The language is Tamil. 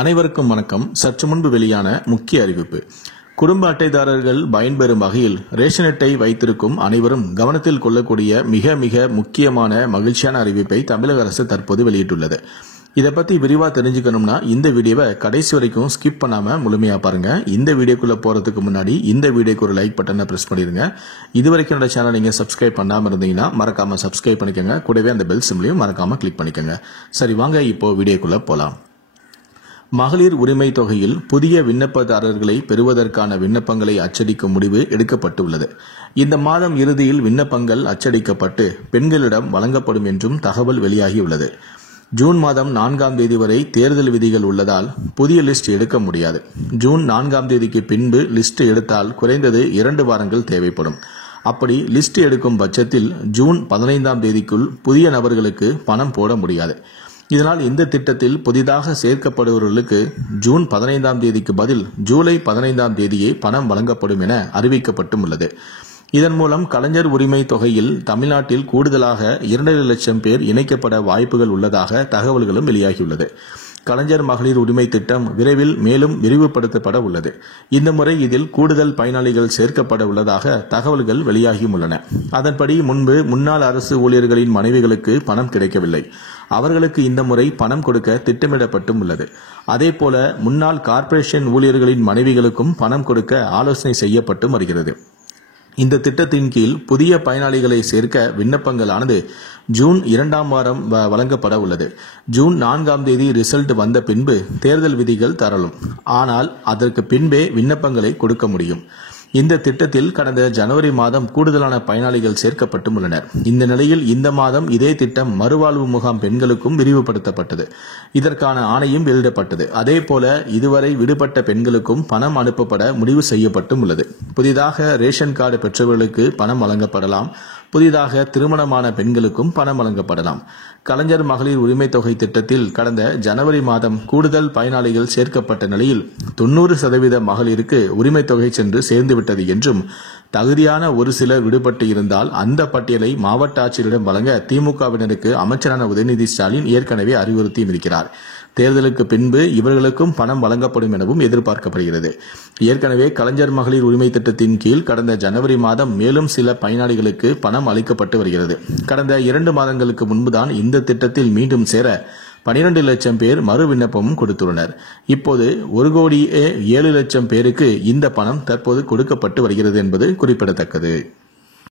அனைவருக்கும் வணக்கம். சற்று முன்பு வெளியான முக்கிய அறிவிப்பு. குடும்ப அட்டைதாரர்கள் பயன்பெறும் வகையில் ரேஷன் அட்டை வைத்திருக்கும் அனைவரும் கவனத்தில் கொள்ளக்கூடிய மிக மிக முக்கியமான மகிழ்ச்சியான அறிவிப்பை தமிழக அரசு தற்போது வெளியிட்டுள்ளது. இதை பத்தி விரிவா தெரிஞ்சுக்கணும்னா இந்த வீடியோவை கடைசி வரைக்கும் ஸ்கிப் பண்ணாம முழுமையா பாருங்க. இந்த வீடியோக்குள்ள போறதுக்கு முன்னாடி இந்த வீடியோக்கு ஒரு லைக் பட்டனை பிரஸ் பண்ணிருங்க. இதுவரைக்கும் என்னோட சேனல் நீங்க சப்ஸ்கிரைப் பண்ணாம இருந்தீங்கன்னா மறக்காம சப்ஸ்கிரைப் பண்ணிக்கோங்க. கூடவே அந்த பெல் சிம்லையும் மறக்காம கிளிக் பண்ணிக்கோங்க. சரி, வாங்க இப்போ வீடியோக்குள்ள போலாம். மகளிர் உரிமை தொகையில் புதிய விண்ணப்பதாரர்களை பெறுவதற்கான விண்ணப்பங்களை அச்சடிக்கும் முடிவு எடுக்கப்பட்டுள்ளது. இந்த மாதம் இறுதியில் விண்ணப்பங்கள் அச்சடிக்கப்பட்டு பெண்களிடம் வழங்கப்படும் என்றும் தகவல் வெளியாகியுள்ளது. ஜூன் மாதம் 4ஆம் தேதி வரை தேர்தல் விதிகள் உள்ளதால் புதிய லிஸ்ட் எடுக்க முடியாது. ஜூன் 4ஆம் தேதிக்கு பின்பு லிஸ்ட் எடுத்தால் குறைந்தது 2 வாரங்கள் தேவைப்படும். அப்படி லிஸ்ட் எடுக்கும் பட்சத்தில் ஜூன் 15ஆம் தேதிக்குள் புதிய நபர்களுக்கு பணம் போட முடியாது. இதனால் இந்த திட்டத்தில் புதிதாக சேர்க்கப்படுபவர்களுக்கு ஜூன் 15ஆம் தேதிக்கு பதில் ஜூலை 15ஆம் தேதியே பணம் வழங்கப்படும் என அறிவிக்கப்பட்டும் உள்ளது. இதன் மூலம் கலைஞர் உரிமை தொகையில் தமிழ்நாட்டில் கூடுதலாக 2 லட்சம் பேர் இணைக்கப்பட வாய்ப்புகள் உள்ளதாக தகவல்களும் வெளியாகியுள்ளது. கலைஞர் மகளிர் உரிமை திட்டம் விரைவில் மேலும் விரிவுபடுத்தப்பட உள்ளது. இந்த முறை இதில் கூடுதல் பயனாளிகள் சேர்க்கப்பட உள்ளதாக தகவல்கள் வெளியாகியுள்ளன. அதன்படி முன்பு முன்னாள் அரசு ஊழியர்களின் மனைவிகளுக்கு பணம் கிடைக்கவில்லை. அவர்களுக்கு இந்த முறை பணம் கொடுக்க திட்டமிடப்பட்டும் உள்ளது. அதேபோல முன்னாள் கார்ப்பரேஷன் ஊழியர்களின் மனைவிகளுக்கும் பணம் கொடுக்க ஆலோசனை செய்யப்பட்டு வருகிறது. இந்த திட்டத்தின் கீழ் புதிய பயனாளிகளை சேர்க்க விண்ணப்பங்களானது ஜூன் 2ஆம் வாரம் வழங்கப்பட உள்ளது. ஜூன் 4ஆம் தேதி ரிசல்ட் வந்த பின்பு தேர்தல் விதிகள் தரலும். ஆனால் அதற்கு பின்பே விண்ணப்பங்களை கொடுக்க முடியும். இந்த திட்டத்தில் கடந்த ஜனவரி மாதம் கூடுதலான பயனாளிகள் சேர்க்கப்பட்டும் உள்ளனர். இந்த நிலையில் இந்த மாதம் இதே திட்டம் மறுவாழ்வு முகாம் பெண்களுக்கும் விரிவுபடுத்தப்பட்டது. இதற்கான ஆணையும் வெளியிடப்பட்டது. அதேபோல இதுவரை விடுபட்ட பெண்களுக்கும் பணம் அனுப்பப்பட முடிவு செய்யப்பட்டும் உள்ளது. புதிதாக ரேஷன் கார்டு பெற்றவர்களுக்கு பணம் வழங்கப்படலாம். புதிதாக திருமணமான பெண்களுக்கும் பணம் வழங்கப்படலாம். கலைஞர் மகளிர் உரிமை தொகை திட்டத்தில் கடந்த ஜனவரி மாதம் கூடுதல் பயனாளிகள் சேர்க்கப்பட்ட நிலையில் 90% மகளிருக்கு உரிமை தொகை சென்று சேர்ந்துவிட்டது என்றும் தகுதியான ஒரு சிலர் விடுபட்டு இருந்தால் அந்த பட்டியலை மாவட்ட ஆட்சியரிடம் வழங்க திமுகவினருக்கு அமைச்சரான உதயநிதி ஸ்டாலின் ஏற்கனவே அறிவுறுத்தியும் இருக்கிறார். தேர்தலுக்கு பின்பு இவர்களுக்கும் பணம் வழங்கப்படும் எனவும் எதிர்பார்க்கப்படுகிறது. ஏற்கனவே கலைஞர் மகளிர் உரிமை திட்டத்தின் கீழ் கடந்த ஜனவரி மாதம் மேலும் சில பயனாளிகளுக்கு பணம் அளிக்கப்பட்டு வருகிறது. கடந்த 2 மாதங்களுக்கு முன்புதான் இந்த திட்டத்தில் மீண்டும் சேர 12 லட்சம் பேர் மறு விண்ணப்பமும் கொடுத்துள்ளனர். இப்போது 1,07,00,000 பேருக்கு இந்த பணம் தற்போது கொடுக்கப்பட்டு வருகிறது என்பது குறிப்பிடத்தக்கது.